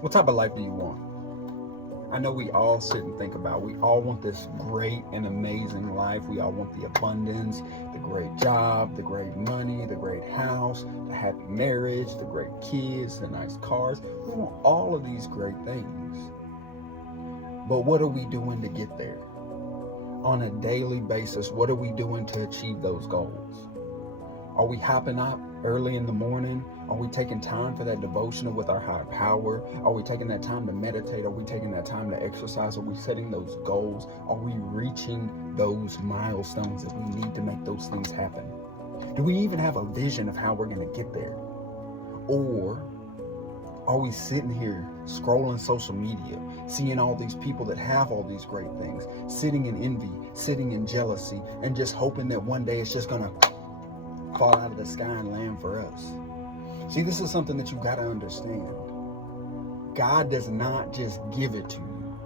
What type of life do you want? I know we all sit and think about, we all want this great and amazing life. We all want the abundance, the great job, the great money, the great house, the happy marriage, the great kids, the nice cars. We want all of these great things. But what are we doing to get there? On a daily basis, what are we doing to achieve those goals? Are we hopping up early in the morning? Are we taking time for that devotional with our higher power? Are we taking that time to meditate? Are we taking that time to exercise? Are we setting those goals? Are we reaching those milestones that we need to make those things happen? Do we even have a vision of how we're going to get there? Or are we sitting here scrolling social media, seeing all these people that have all these great things, sitting in envy, sitting in jealousy, and just hoping that one day it's just going to fall out of the sky and land for us? See, this is something that you got to understand. God does not just give it to you.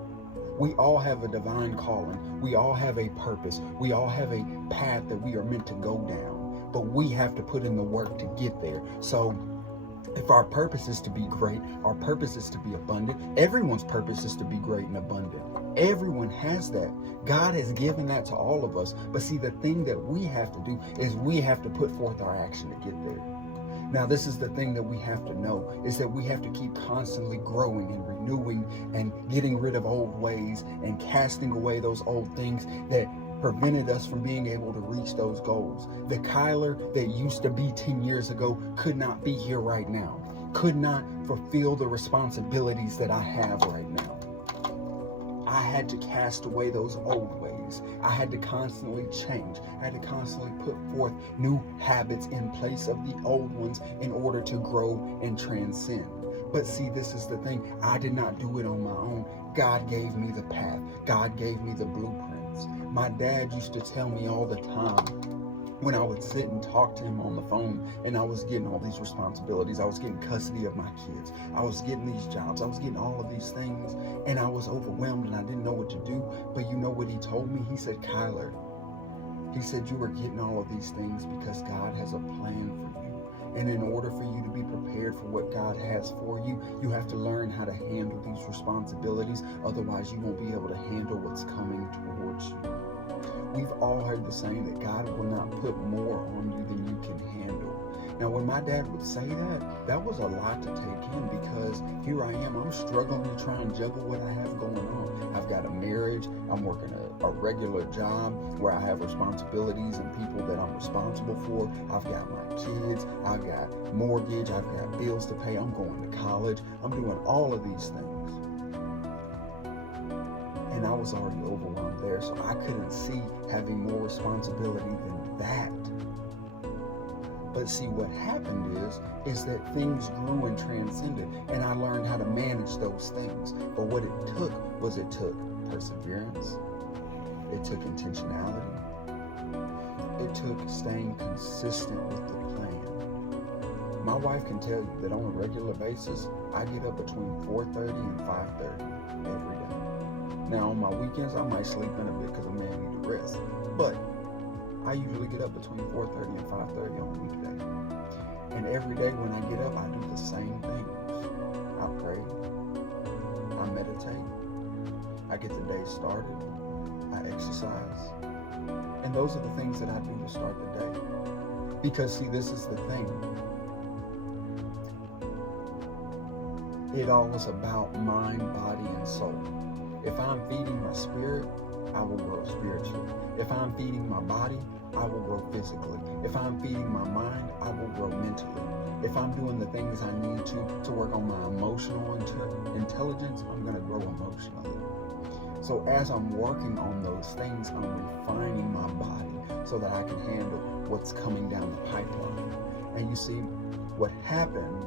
We all have a divine calling. We all have a purpose. We all have a path that we are meant to go down. But we have to put in the work to get there. So if our purpose is to be great, our purpose is to be abundant. Everyone's purpose is to be great and abundant. Everyone has that. God has given that to all of us. But see, the thing that we have to do is we have to put forth our action to get there. Now, this is the thing that we have to know, is that we have to keep constantly growing and renewing and getting rid of old ways and casting away those old things that prevented us from being able to reach those goals. The Kyler that used to be 10 years ago could not be here right now, could not fulfill the responsibilities that I have right now. I had to cast away those old ways. I had to constantly change. I had to constantly put forth new habits in place of the old ones in order to grow and transcend. But see, this is the thing. I did not do it on my own. God gave me the path. God gave me the blueprints. My dad used to tell me all the time, when I would sit and talk to him on the phone and I was getting all these responsibilities, I was getting custody of my kids, I was getting these jobs, I was getting all of these things, and I was overwhelmed and I didn't know what to do. But you know what he told me? He said, Kyler, he said, you are getting all of these things because God has a plan for you. And in order for you to be prepared for what God has for you, you have to learn how to handle these responsibilities. Otherwise, you won't be able to handle what's coming towards you. We've all heard the saying that God will not put more on you than you can handle. Now, when my dad would say that, that was a lot to take in, because here I am, I'm struggling to try and juggle what I have going on. I've got a marriage, I'm working a regular job where I have responsibilities and people that I'm responsible for. I've got my kids, I've got mortgage, I've got bills to pay, I'm going to college, I'm doing all of these things. And I was already overwhelmed there, so I couldn't see having more responsibility than that. But see, what happened is that things grew and transcended, and I learned how to manage those things. But what it took perseverance, it took intentionality, it took staying consistent with the plan. My wife can tell you that on a regular basis, I get up between 4:30 and 5:30 every day. Now, on my weekends, I might sleep in a bit because a man need to rest. But I usually get up between 4:30 and 5:30 on a weekday. And every day when I get up, I do the same things. I pray, I meditate, I get the day started, I exercise. And those are the things that I do to start the day. Because see, this is the thing. It all is about mind, body, and soul. If I'm feeding my spirit, I will grow spiritually. If I'm feeding my body, I will grow physically. If I'm feeding my mind, I will grow mentally. If I'm doing the things I need to work on my emotional intelligence, I'm going to grow emotionally. So as I'm working on those things, I'm refining my body so that I can handle what's coming down the pipeline. And you see, what happened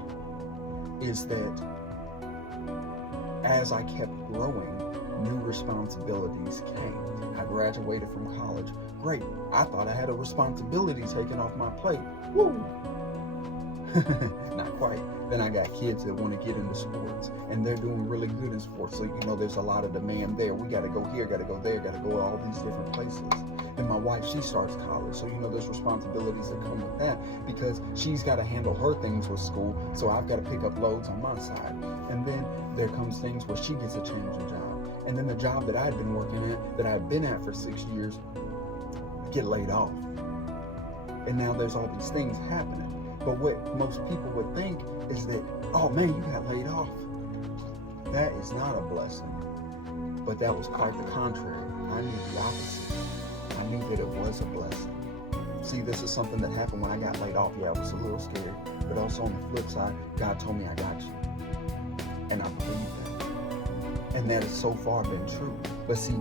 is that as I kept growing, new responsibilities came. I graduated from college. Great. I thought I had a responsibility taken off my plate. Woo! Not quite. Then I got kids that want to get into sports, and they're doing really good in sports. So, there's a lot of demand there. We got to go here, got to go there, got to go all these different places. Then Then my wife, she starts college. So, there's responsibilities that come with that because she's got to handle her things with school. So I've got to pick up loads on my side. And then there comes things where she gets a change in job. And then the job that I had been working at, that I had been at for 6 years, get laid off. And now there's all these things happening. But what most people would think is that, oh man, you got laid off. That is not a blessing. But that was quite the contrary. I knew the opposite. I knew that it was a blessing. See, this is something that happened when I got laid off. Yeah, I was a little scared. But also on the flip side, God told me I got you. And I believe that. And that has so far been true. But see,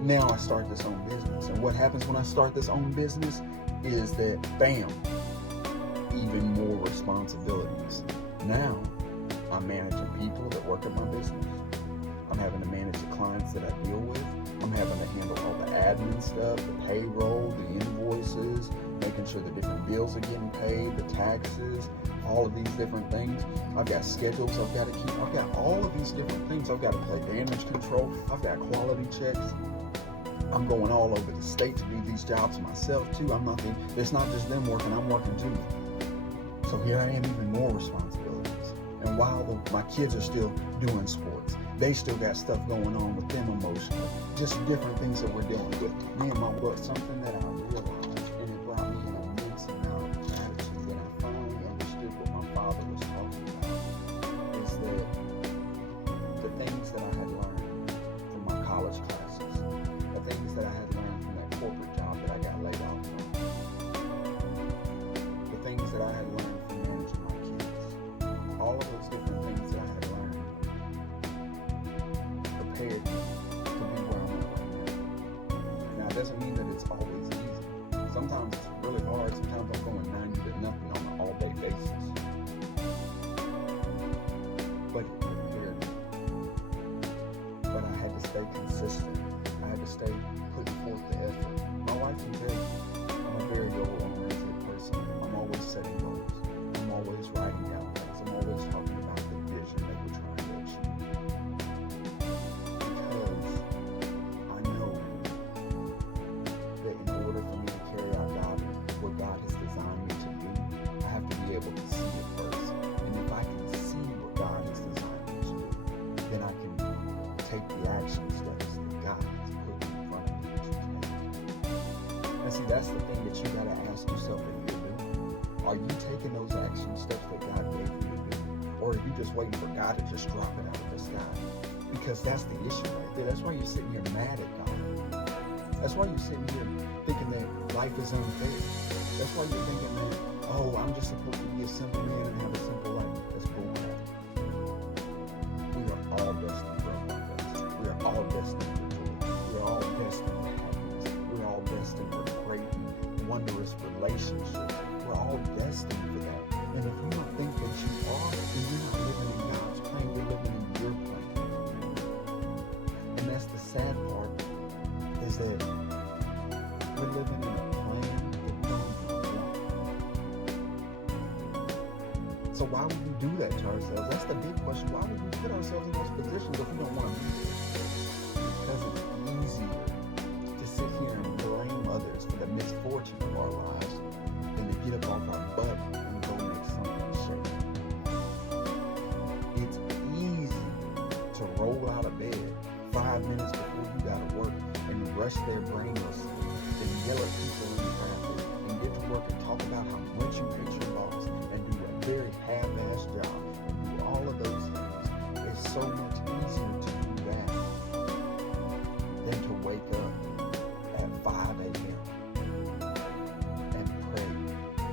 now I start this own business. And what happens when I start this own business is that, bam, even more responsibilities. Now, I'm managing people that work at my business. I'm having to manage the clients that I deal with. I'm having to handle all the admin stuff, the payroll, the invoices, making sure the different bills are getting paid, the taxes, all of these different things. I've got schedules I've got to keep. I've got all of these different things. I've got to play damage control. I've got quality checks. I'm going all over the state to do these jobs myself too. It's not just them working, I'm working too. So here I am, even more responsibilities. And while my kids are still doing sports, they still got stuff going on with them emotionally. Just different things that we're dealing with. Me and my work, something that I realized, and it brought me an immense amount of gratitude when I finally understood what my father was talking about, is that the things that I had learned from my college classes, the things that I had learned from that corporate job that I got laid off from, the things that I had learned from managing my kids, all of those different things that I had learned prepared me to be where I'm at right now. Now, it doesn't mean that it's always easy. Sometimes it's really hard. Sometimes I'm going 90 to nothing on an all-day basis. But it prepared me. But I had to stay consistent. I had to stay putting forth the effort. My wife can tell you, I'm a very goal-oriented person. I'm always setting goals. I'm always writing down things. I'm always talking about the vision that we're trying to achieve. Because I know that in order for me to carry out what God has designed me to do, I have to be able to see it first. And if I can see what God has designed me to do, then I can take the action steps that God has put in front of me to take. And see, that's the thing that you got to ask yourself if you're doing. Are you taking those action steps that God gave you to do? Or are you just waiting for God to just drop it out of the sky? Because that's the issue right there. That's why you're sitting here mad at God. That's why you're sitting here thinking that life is unfair. That's why you're thinking that, oh, I'm just supposed to be a simple man and have a simple life. That's bullcrap. We are all destined for abundance. We are all destined for joy. We are all destined for happiness. We're all destined for great, wondrous relationships. We're all destined for that. And if you don't think that you are, then you're not living in God's plan. You're living in your plan. And that's the sad part, is that we're living in a plan that we don't even want. So why would we do that to ourselves? That's the big question. Why would we put ourselves in those positions if we don't want to be there? Because it's easier to sit here and blame others for the misfortune of our lives than to get up off our butt and go make something shake. It's easy to roll out of bed 5 minutes before you gotta work and rush there brainlessly and yell at people in traffic and get to work and talk about how much you hate your boss and do a very half-assed job and do all of those things. It's so much easier to do that than to wake up at 5 a.m. and pray,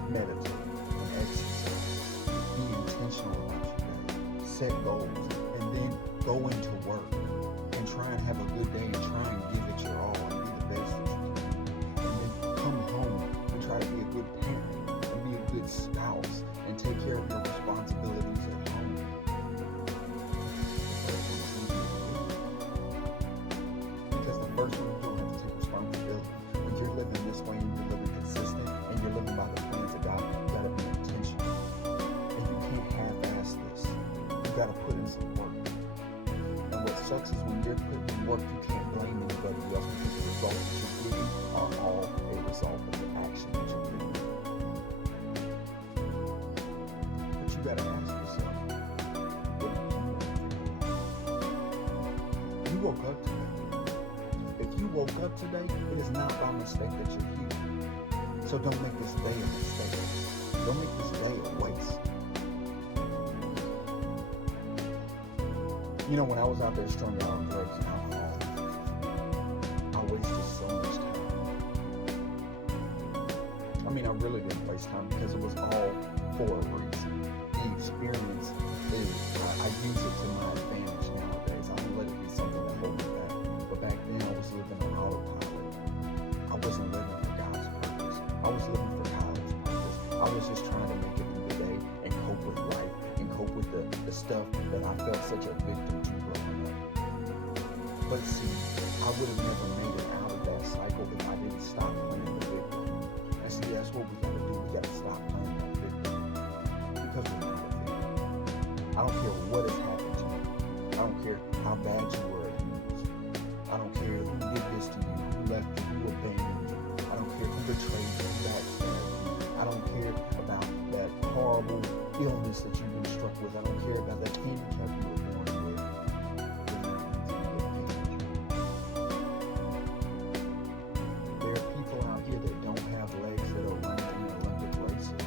meditate, and exercise. Be intentional about your day. Set goals and then go into work and try and have a good day and try and give it your all and be the best that you can. And then come home and try to be a good parent and be a good spouse and take care of your responsibilities at home. Because the first one you don't have to take responsibility. When you're living this way and you're living consistent and you're living by the plans of God, you gotta be intentional. And you can't half-ass this. You gotta put in some work. And what's so sucks is when you're putting in work, you can't blame anybody else because the results that you're getting are all a result of the action that you're doing. But you gotta ask yourself, what do you want for your life? You woke up today. If you woke up today, it is not by mistake that you're here. So don't make this day a mistake. Don't make this day a waste. You know, when I was out there strung out on drugs and alcohol, I wasted so much time. I mean, I really didn't waste time because it was all for a reason. The experience is, I use it to my advantage nowadays. I don't let it be something that holds me back. But back then, I was living on autopilot. I wasn't living for God's purpose. I was living for Kyle's purpose. I was just trying to make it through the day and cope with life and cope with the stuff that I felt such a victim to growing up. But see, I would have never made it out of that cycle if I didn't stop playing the victim. And see, that's what we gotta do. We gotta stop playing that victim. Because we're not a victim. I don't care what has happened to you. I don't care how bad you were abused. I don't care who did this to you, who left you, who abandoned you. I don't care who betrayed you, who backstabbed you. I don't care about that horrible illness that you've been struck with. I don't care about that handicap you were born with. There are people out here that don't have legs that are running in Olympic races.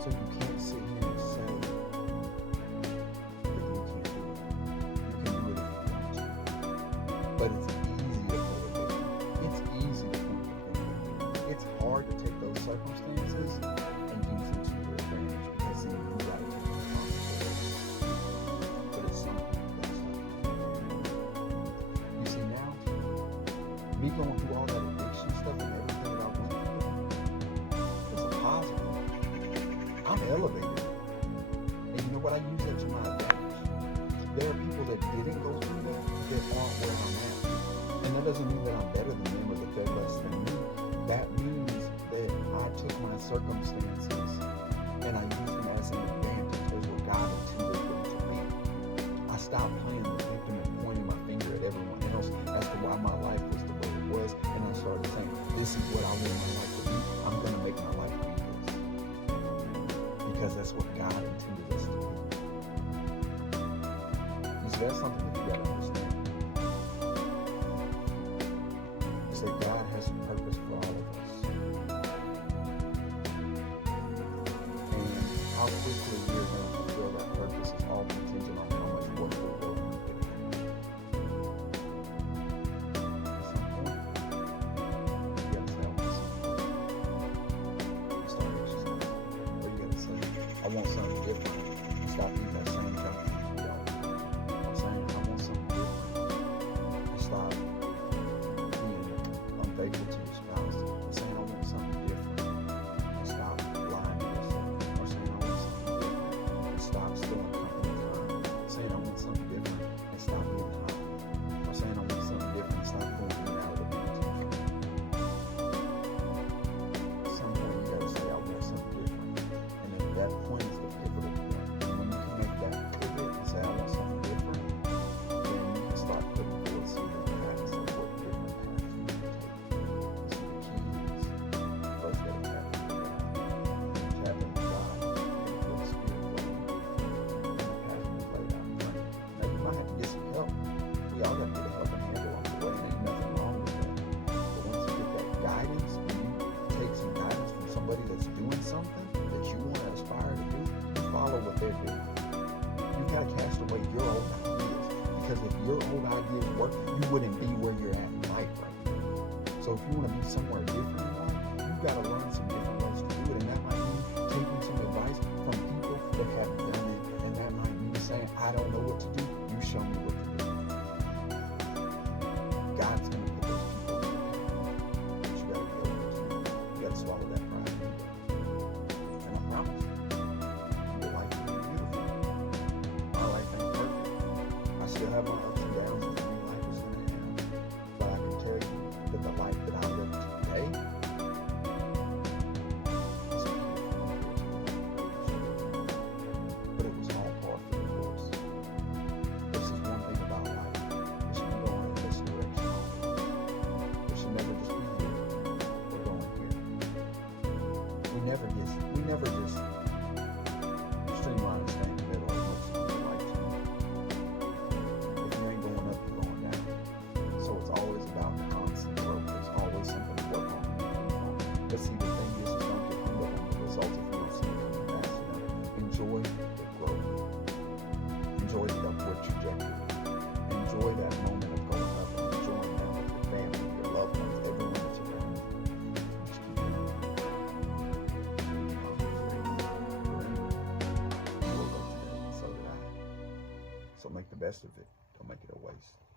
So you can't sit here and say that you can't do it. You can do it if you want to. But it's easy to play a victim. It's easy to point the finger. It's hard to take those circumstances and use them to your advantage because then you gotta take responsibility. But it's something you gotta stop. You see now, me going through all that addiction stuff and everything that I went through, it's a positive. I'm elevated. And you know what? I use that to my advantage. There are people that didn't go through that aren't where I'm at. And that doesn't mean that I'm better than them or that they're less than me. That means that I took my circumstances and I used them as an advantage, as what God intended them to be. I stopped playing the victim and pointing my finger at everyone else as to why my life was the way it was, and I started saying, this is what I want my life to be. I'm going to make my life be this. Because that's what God intended us to be. You see, that's something that you got to understand. Is that God has a purpose for all of us. And how quickly we're going to fulfill that purpose is all contingent on how much work we're willing to put in. At some point, you got to say, I want something different. Start exercising. Or you got to say, I want something different. Stop eating that same junk food all the time. I'm saying, I want something different. And stop unfaithful to your spouse. I'm saying I want something different and stop lying to yourself. Or saying I want something different and stop stealing company time. Saying I want something different and stop getting high. Or saying I want something different and stop going in and out of the penitentiary. Somewhere you gotta say I want something different. And at that point is the pivotal point. And when you can make that pivot and say I want something different, then you can start putting forth some new paths of what different paths you can take. First, gotta tap into God. Tap into God. And feel the Spirit flowing. And the path will be laid out in front of you. Now, you might have to get some help. We all gotta get a helping hand along the way, and ain't nothing wrong with that. But once you get that guidance, and you take some guidance from somebody that's doing something that you want to aspire to do, you follow what they're doing. You gotta cast away your old ideas. Because if your old ideas work, you wouldn't be where you're at in life right now. So if you want to be somewhere different in life, you've got to learn some different ways to do it. And that might mean taking some advice from people that have done it. And that might mean saying, I don't know what to do. You show me what to do. God's going to put those people in your path. But you got to be able to. You got to swallow that pride. And I promise you, your life will be beautiful. My life ain't perfect. I still have my ups and downs as any life is going to have. But I can tell you that the life that I live today is beautiful. But it was all part trajectory. Enjoy that moment of going up and enjoying that with your family, your loved ones, everyone that's around you. Just keep going. You woke up today, and so did I. So make the best of it. Don't make it a waste.